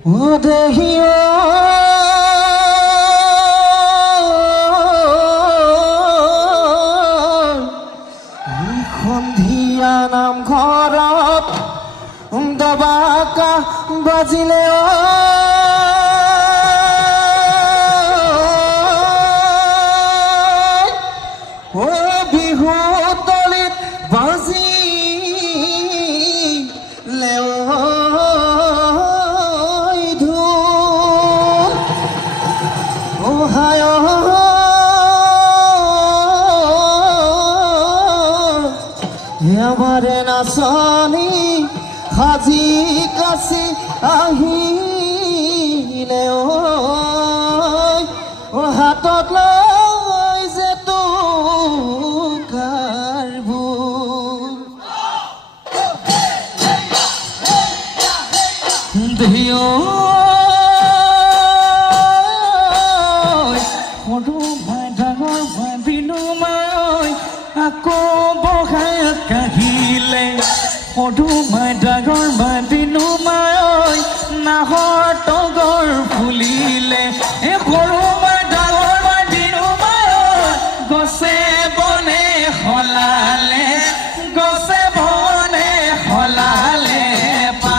ও দেহিও সন্ধিয়া নামঘৰত দবাকা বাজিলে ও বিহু তলিত বাজিলে ধূল ওহায় আমাৰে নাচনি সাজি কাচি আহিলে ও হাতত লৈ যে কাৰবোৰ দেহিও সৰু ভাই ডাঙৰ ভাই বিনু মাই আকৌ বহাই কাহিলে সৰু মাই ডাঙৰ মাই বিনু মাই নাহৰ তগৰ ফুলিলে এ সৰু মাই ডাঙৰ মাই বিনু মাই গছে বনে সলালে গছে বনে সলালে পা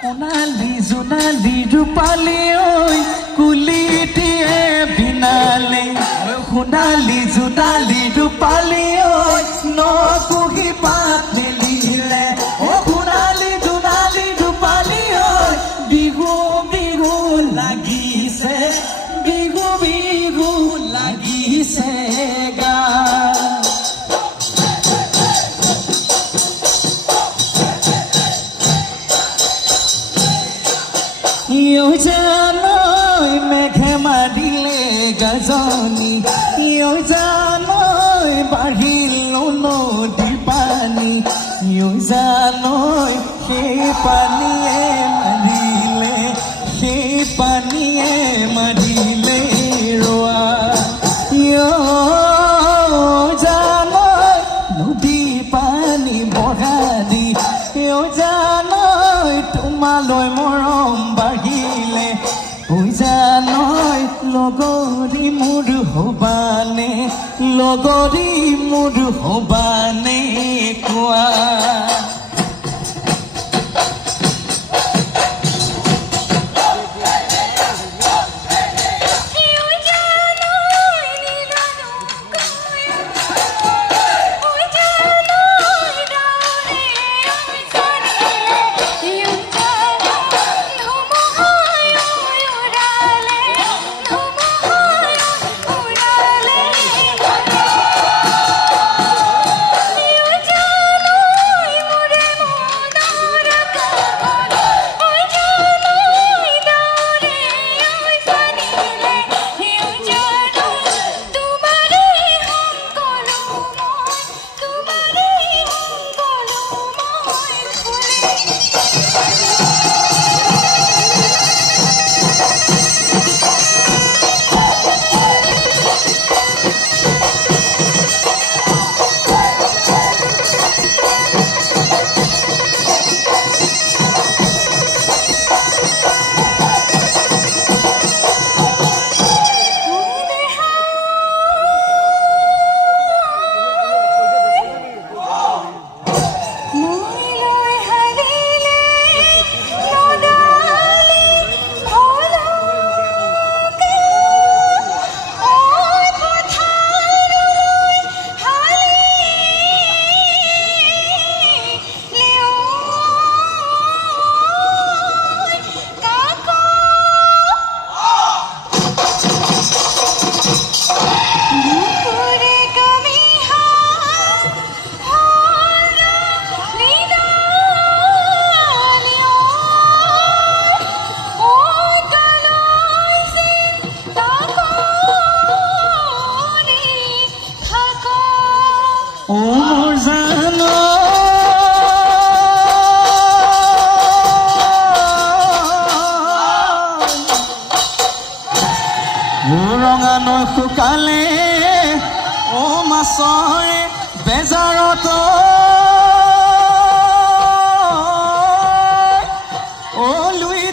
সোণালী জোনালী ৰূপালী ঐ কুলিটিয়ে বিনালে সোণালী জোনালী ৰূপালী ঐ নকুহি পাত মেলিলে অ সোণালী জোনালী ৰূপালী ঐ বিহু বিহু লাগিছে বিহু বিহু লাগিছে গা জানৈ মেঘে মাৰিলে গাজনি জানৈ বাঢ়িল নদীৰ পানী জানৈ সেই পানীয়ে মাৰিলে ৰোৱা জানৈ নদী পানী বঢ়া দি জানৈ তোমালৈ মৰম বাঢ়িলে জানৈ লগৰী মোৰ হবানে কোৱা ৰঙা নৈ শুকালে ও মাছই বেজাৰত ও লুই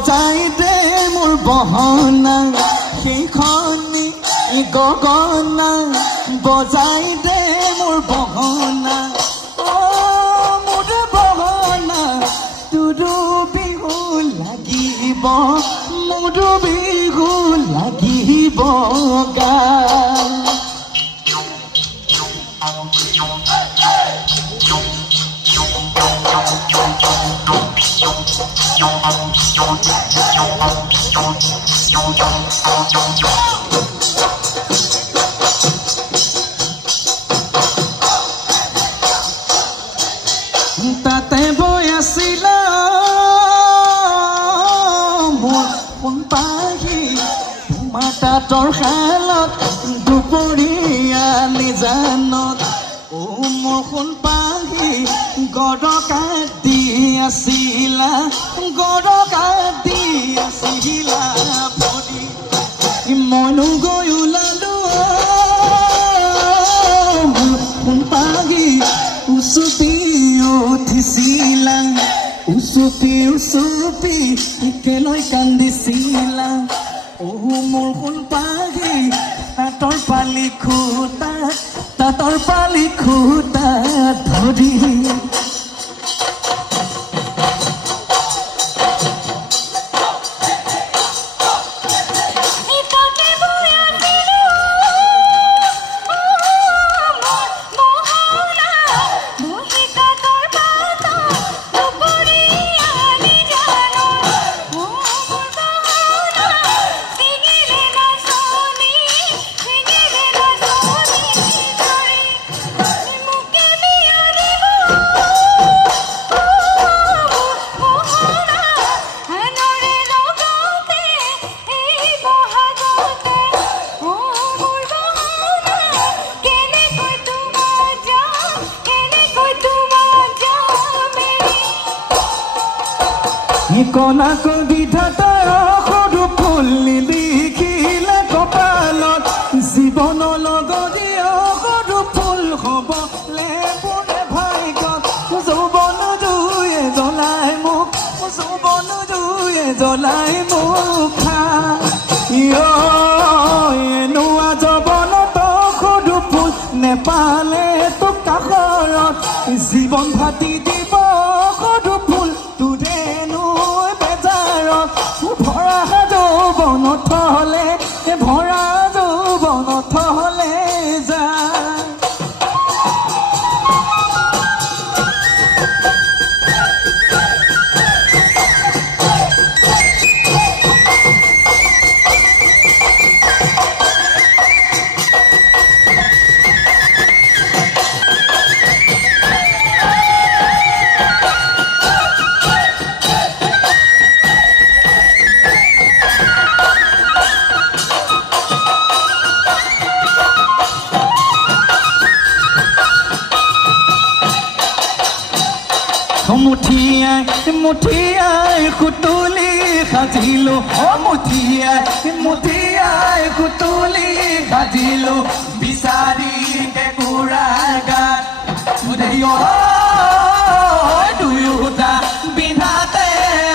বজাই দে মোৰ বহনা সেইখনি গগনা বজাই দে মোৰ বহনা মোৰ বহনা তোৰো বিহু লাগিব মোৰো বিহু লাগিব গা তাতে বৈ আছিলা মোৰ সোণ পাহি তোমাৰ তাঁতৰ শালত দুপৰীয়া নিজানত মোৰ সোণ পাহি গৰকাত দি আছিলা গৰকাত দি আছিলা ভৰি মইনো গৈ ওলালো সোণ পাহি উচুপি উঠিছিলা উচুপি উচুপি কেলৈ কান্দিছিলা মোৰ সোণ পাহি তাঁতৰ পালি খুটাত ধৰি কণাক বিধাতাৰ সৰু ফুল লিখিলে কপালত জীৱনৰ লগতে সৰু ফুল হ'বলে পুৰে ভাগ্যত যৌৱন জুয়ে জ্বলাই মোক যৌৱন জুয়ে জ্বলাই মোক এনোৱা যৌৱনত সৰু ফুল নেপালে তোক কাষৰত জীৱন ভাতি দিব সৰু ফুল তোৰেনো ভৰা যৌৱনত হলে ভৰা যৌৱনত হলে যায় মুঠিয়াই সুতুলি সাজিলো মুঠিয়াই সুতুলি সাজিলো বিচাৰি কেঁকুৰাৰ গাত দুয়োটা বিন্ধাতে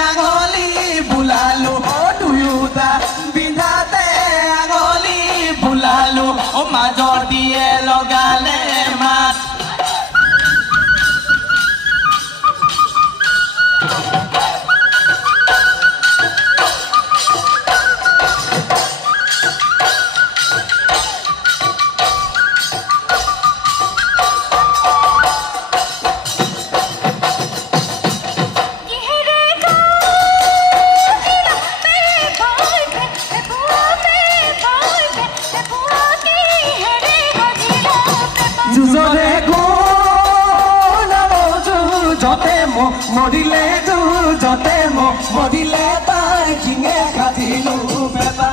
আঙুলি বোলালো দুয়োটা বিন্ধাতে আঙুলি বোলালো মাজৰ দিয়ে লগালে মাত মৰিলে তাই খিঙে কাটিলো বেটা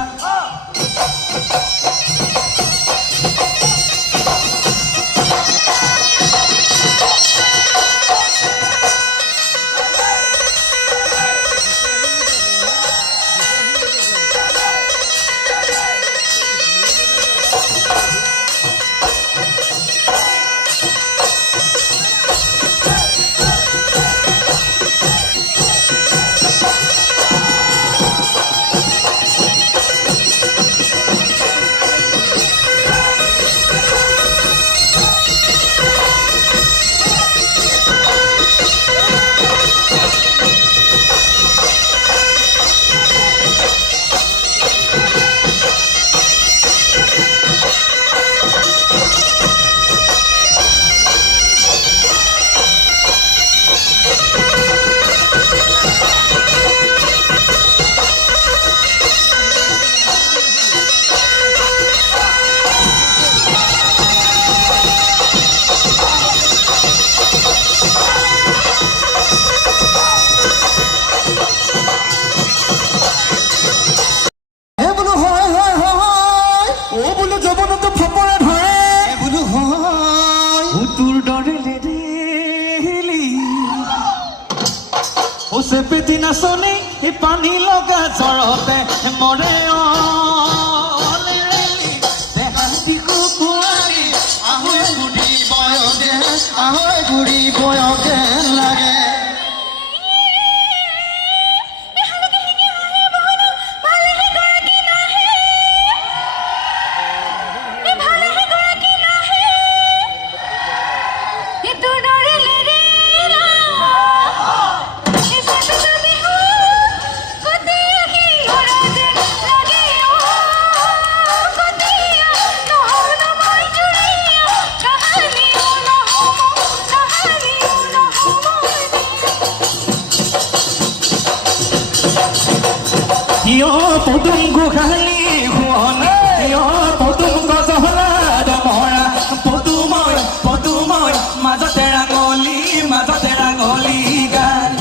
পিঠি নাচনি পানী লগা জ্বৰতে মৰে দেহান্তি কুকুৱাৰী আহৈ গুৰি বয়কে লাগে পদুম গোহালি শুৱনা পদুম গজহলা ডমৰা পদুময় মাজতে ৰাঙলী গান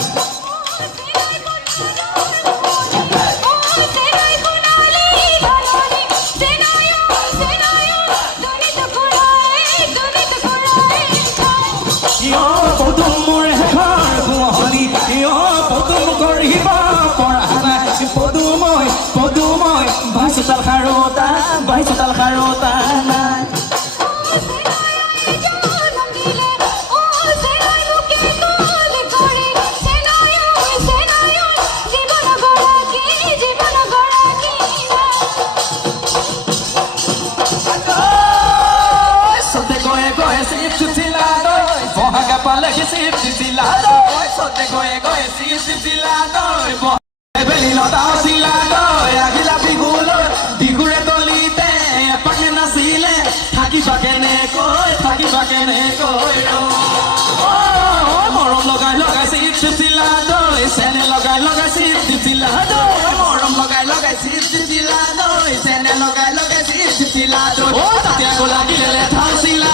পদুম মোৰ ঘৰ গোহলি পদুম কৰিব পৰা নাই পদুময় বাইচোতাল খাৰোতা নাই বহাগা পালে চিপ চিলা সতে গয়ে চিলা বেলি লতা চিলা আহিলা বিহুৰে তলিতে এপাকে নাচিলে থাকিবা কেনে কৈ মৰম লগাই চিপ চিলা চেনে লগাই চিপ চিলা মৰম লগাই চিপ চিলা চেনে লগাই চিপ চিলা তাতে আকৌ লাগিলে থাচিলা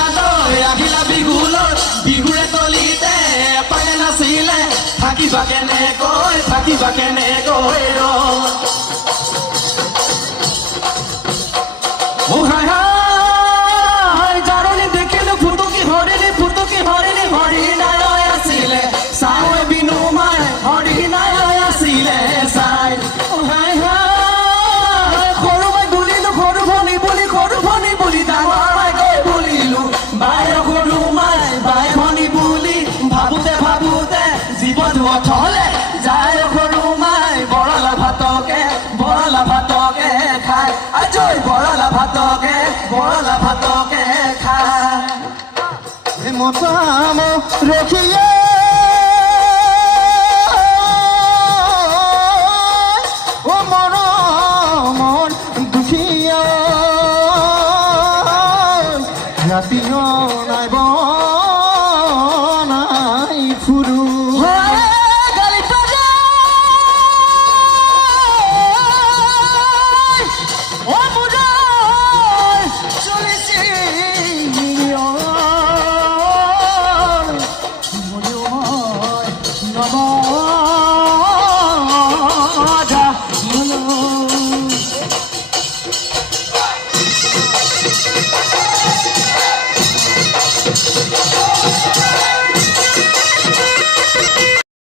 আহিলা বিহুৰে তলিতে এপাকে নাচিলে থাকিবা কেনে কৈ জাৰণি দেখিলো ফুটুকি হৰিণী হৰিণাই আছিলে চাই বিনু মাই হৰিণাই আছিলে চাই সৰু মাই বুলিলো সৰু ভনী বুলি ডাঙৰ মাই গৈ বুলিলো বাই সৰু মাই বাই ভনী বুলি ভাবোতে জীৱ ধুৱত হলে যায় সৰু মাই বৰলা ভাতকে খায় আজৈ বৰলা ভাতকে খায় মতাম ৰখিয়ে মৰমৰ দুখীয়া ৰাতিয়